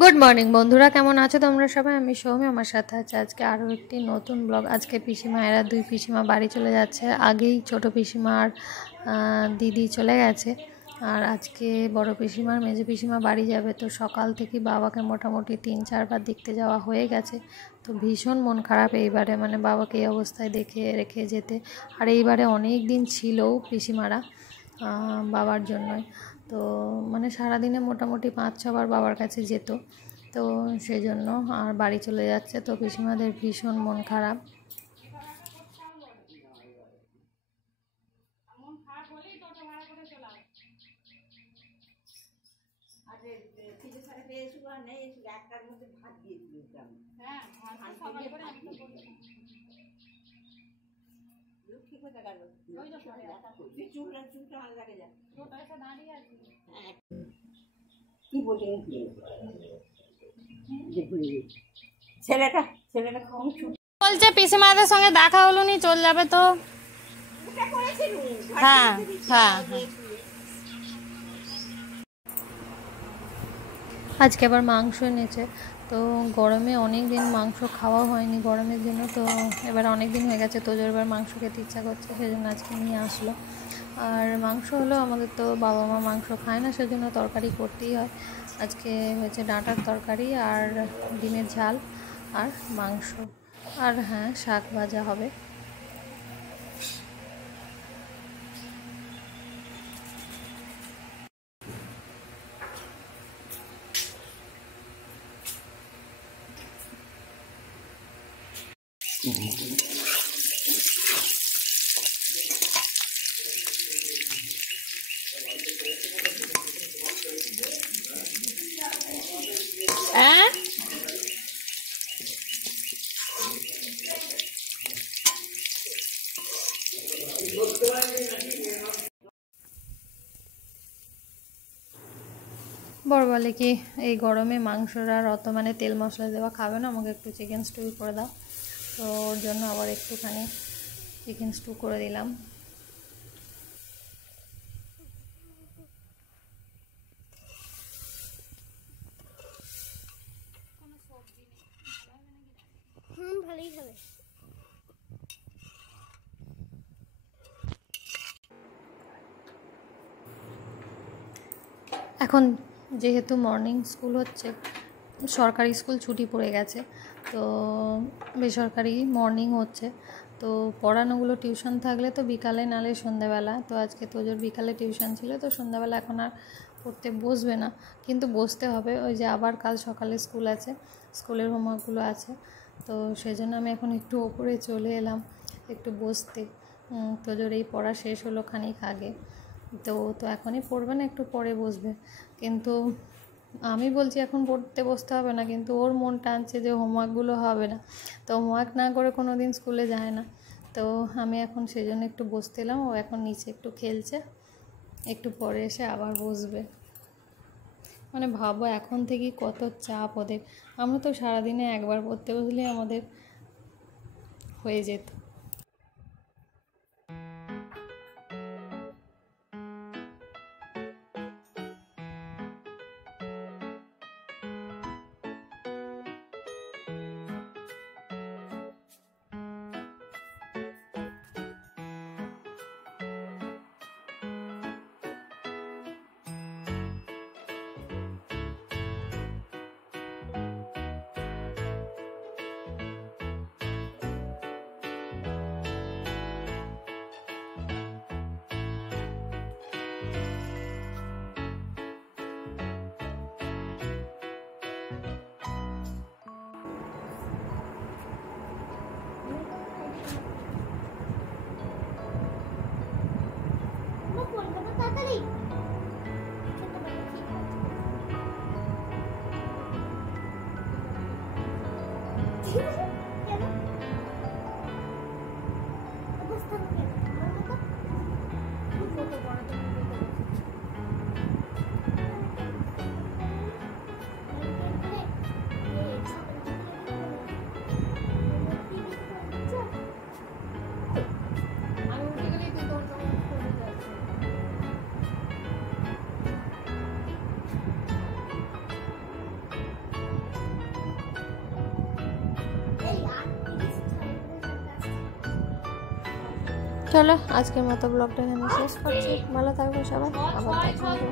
Good morning বন্ধুরা, কেমন আছো তোমরা সবাই? আমি সৌমি, আমার সাথে আছে আজকে আরও একটি নতুন ব্লগ। আজকে পিসিমা এরা দুই পিসিমা বাড়ি চলে যাচ্ছে। আগেই ছোট পিসিমা আর দিদি চলে গেছে, আর আজকে বড় পিসিমার মেজো পিসিমা বাড়ি যাবে। তো সকাল থেকে বাবাকে মোটামুটি 3-4 বার দেখতে যাওয়া হয়ে গেছে। তো ভীষণ মন খারাপ এইবারে, মানে বাবাকে এই অবস্থায় দেখে রেখে যেতে। আর এইবারে অনেক দিন ছিল পিসিমারা বাবার জন্যই। তো মানে সারাদিনে মোটামুটি 5-6 বার বাবার কাছে যেত। তো সেই জন্য আর বাড়ি চলে যাচ্ছে। তো পিসিমাদের ভীষণ মন খারাপ। লক্ষ্মী কোথায় গেল? চুলটা ভালো লাগে যা দাঁড়িয়ে আছে। কি বলি ছেলেটা কম বলছে পিসিমাদের সঙ্গে দেখা হলো নি, চল যাবে। তো হ্যাঁ হ্যাঁ আজকে আবার মাংস এনেছে। তো গরমে অনেক দিন মাংস খাওয়া হয়নি গরমের জন্য। তো এবার অনেক দিন হয়ে গেছে, তোজোর এবার মাংস খেতে ইচ্ছা করছে, সেজন্য আজকে নিয়ে আসলো। আর মাংস হলো, আমাদের তো বাবা মা মাংস খায় না, সেজন্য তরকারি করতেই হয়। আজকে হয়েছে ডাঁটার তরকারি আর ডিমের ঝাল আর মাংস, আর হ্যাঁ শাক ভাজা হবে। বড় বলে কি এই গরমে মাংসর আর অত মানে তেল মশলা দেওয়া খাবে না, আমাকে একটু চিকেন স্টু করে দাও। তো ওর জন্য আবার একটুখানি চিকেন স্টু করে দিলাম। ভালোই হবে। এখন যেহেতু মর্নিং স্কুল হচ্ছে, সরকারি স্কুল ছুটি পড়ে গেছে, তো বেসরকারি মর্নিং হচ্ছে। তো পড়ানোগুলো টিউশন থাকলে তো বিকালে, নালে সন্ধ্যাবেলা। তো আজকে তোজোর বিকালে টিউশন ছিল, তো সন্ধ্যাবেলা এখন আর পড়তে বসবে না, কিন্তু বসতে হবে। ওই যে আবার কাল সকালে স্কুল আছে, স্কুলের হোমওয়ার্কগুলো আছে। তো সেই জন্য আমি এখন একটু ওপরে চলে এলাম একটু বসতে। তোজোর এই পড়া শেষ হলো খানিক আগে। তো এখনই পড়বে না, একটু পরে বসবে। কিন্তু আমি বলছি এখন পড়তে বসতে হবে না, কিন্তু ওর মন টানছে যে হোমওয়ার্কগুলো হবে না। তো হোমওয়ার্ক না করে কোনো দিন স্কুলে যায় না। তো আমি এখন সেই জন্য একটু বসতে এলাম। ও এখন নিচে একটু খেলছে, একটু পরে এসে আবার বসবে। মানে ভাবো এখন থেকেই কত চাপ ওদের। আমরা তো সারাদিনে একবার পড়তে বসলে আমাদের হয়ে যেত। চলো আজকের মতো ব্লগটা এখানে শেষ করছি। ভালো থাকবে সবাই, আবার দেখা হবে।